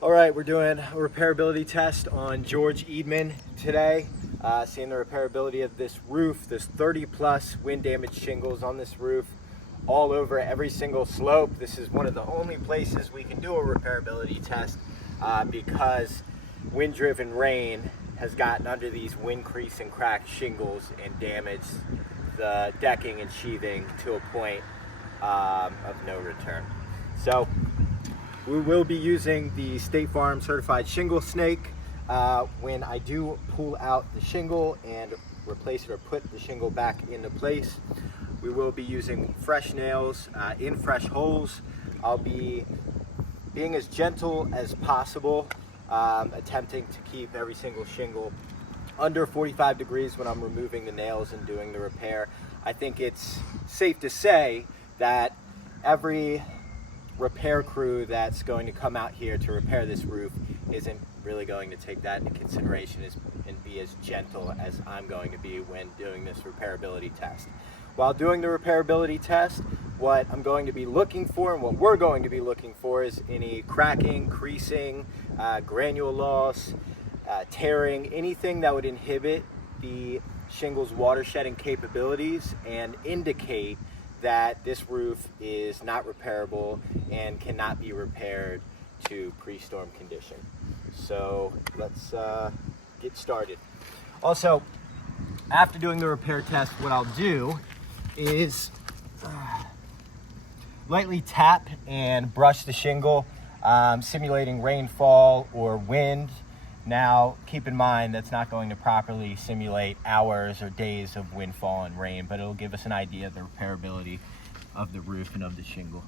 All right, we're doing a repairability test on George Eadman today. Seeing the repairability of this roof. There's 30 plus wind damaged shingles on this roof all over every single slope. This is one of the only places we can do a repairability test because wind driven rain has gotten under these wind crease and cracked shingles and damaged the decking and sheathing to a point of no return. So we will be using the State Farm certified shingle snake when I do pull out the shingle and replace it or put the shingle back into place. We will be using fresh nails in fresh holes. I'll be being as gentle as possible, attempting to keep every single shingle under 45 degrees when I'm removing the nails and doing the repair. I think it's safe to say that every repair crew that's going to come out here to repair this roof isn't really going to take that into consideration and be as gentle as I'm going to be when doing this repairability test. While doing the repairability test, what I'm going to be looking for and what we're going to be looking for is any cracking, creasing, granule loss, tearing, anything that would inhibit the shingle's water shedding capabilities and indicate that this roof is not repairable and cannot be repaired to pre-storm condition. So let's get started. Also, after doing the repair test, what I'll do is lightly tap and brush the shingle, simulating rainfall or wind. Now, keep in mind that's not going to properly simulate hours or days of windfall and rain, but it'll give us an idea of the repairability of the roof and of the shingle.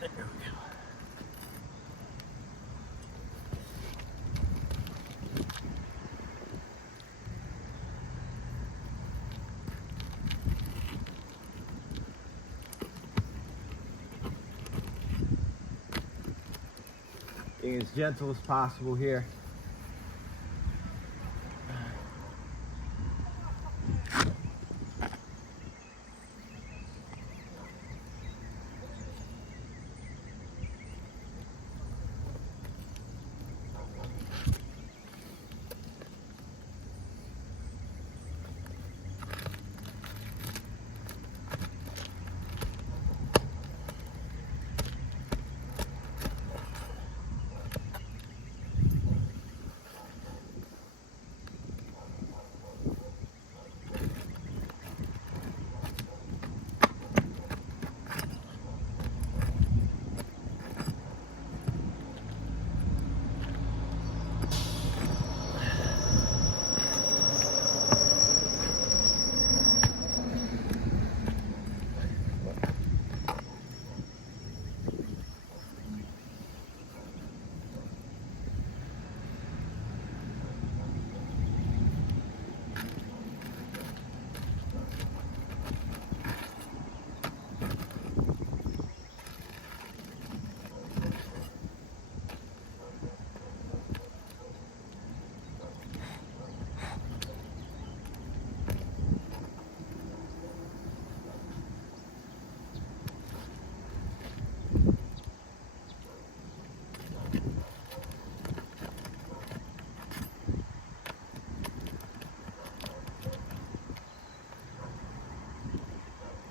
There we go. Being as gentle as possible here.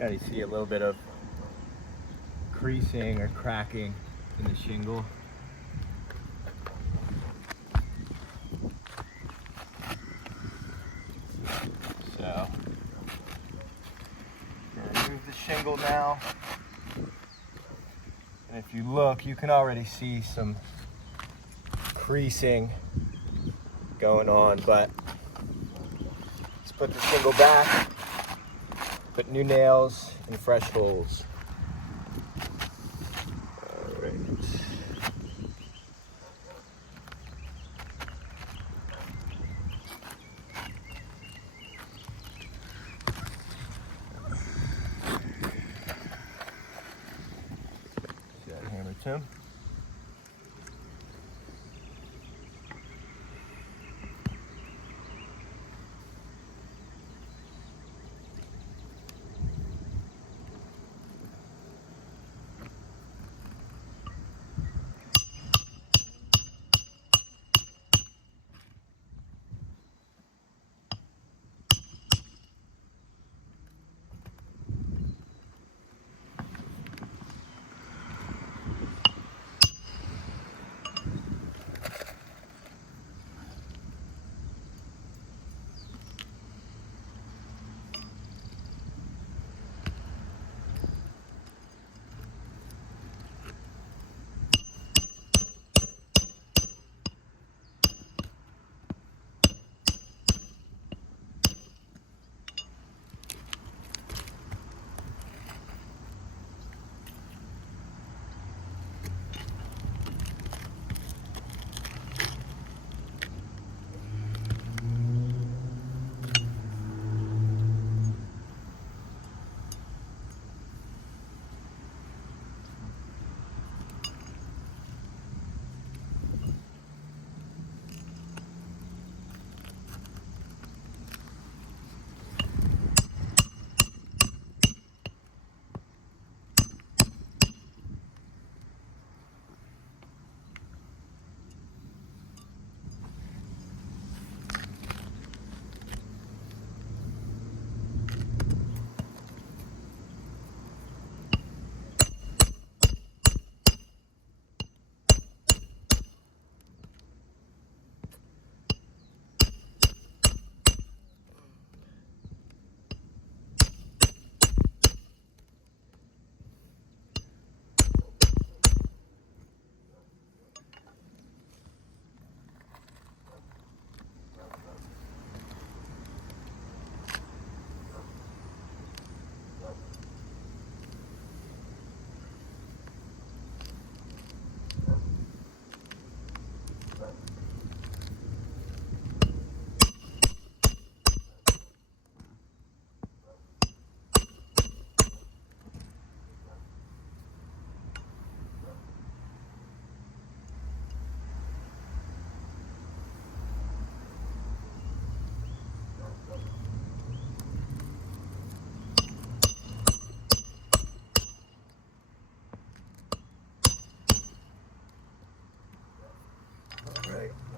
You see a little bit of creasing or cracking in the shingle. So, I'm gonna remove the shingle now. I'm if you look, you can already see some creasing going on, but let's put the shingle back, put new nails and fresh holes. All right. See that hammer, Tim?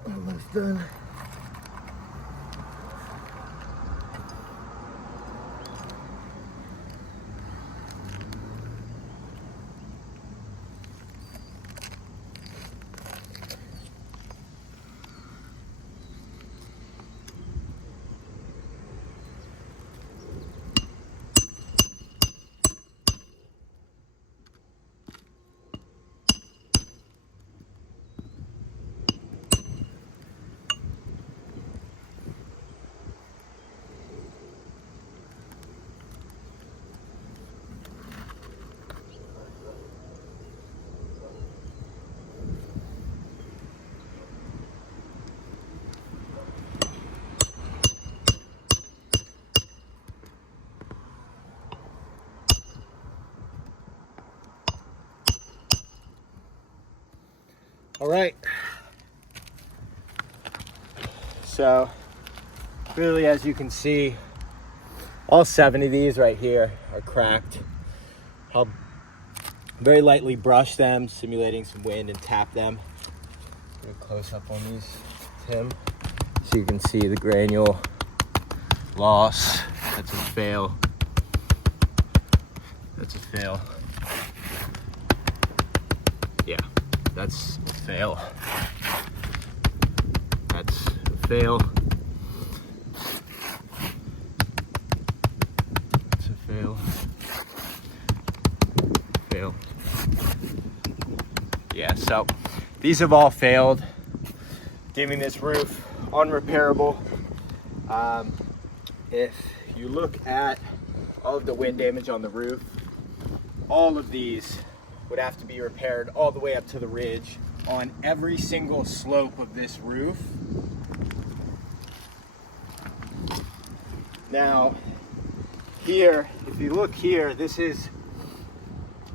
Almost done. All right, so really, as you can see, all 7 of these right here are cracked. I'll very lightly brush them, simulating some wind, and tap them. Get a close up on these, Tim, so you can see the granule loss. That's a fail. That's a fail. Yeah, that's a fail. That's a fail. That's a fail. Fail. Yeah, so these have all failed, giving this roof unrepairable. If you look at all of the wind damage on the roof, all of these would have to be repaired all the way up to the ridge on every single slope of this roof. Now, here, if you look here, this is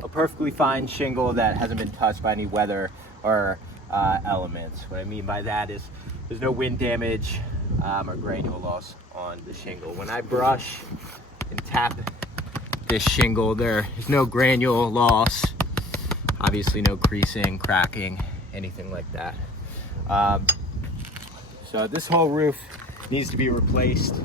a perfectly fine shingle that hasn't been touched by any weather or elements. What I mean by that is there's no wind damage or granule loss on the shingle. When I brush and tap this shingle, there is no granule loss, obviously no creasing, cracking, anything like that. So this whole roof needs to be replaced,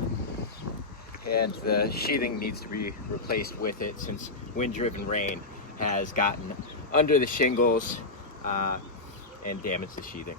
and the sheathing needs to be replaced with it, since wind-driven rain has gotten under the shingles and damaged the sheathing.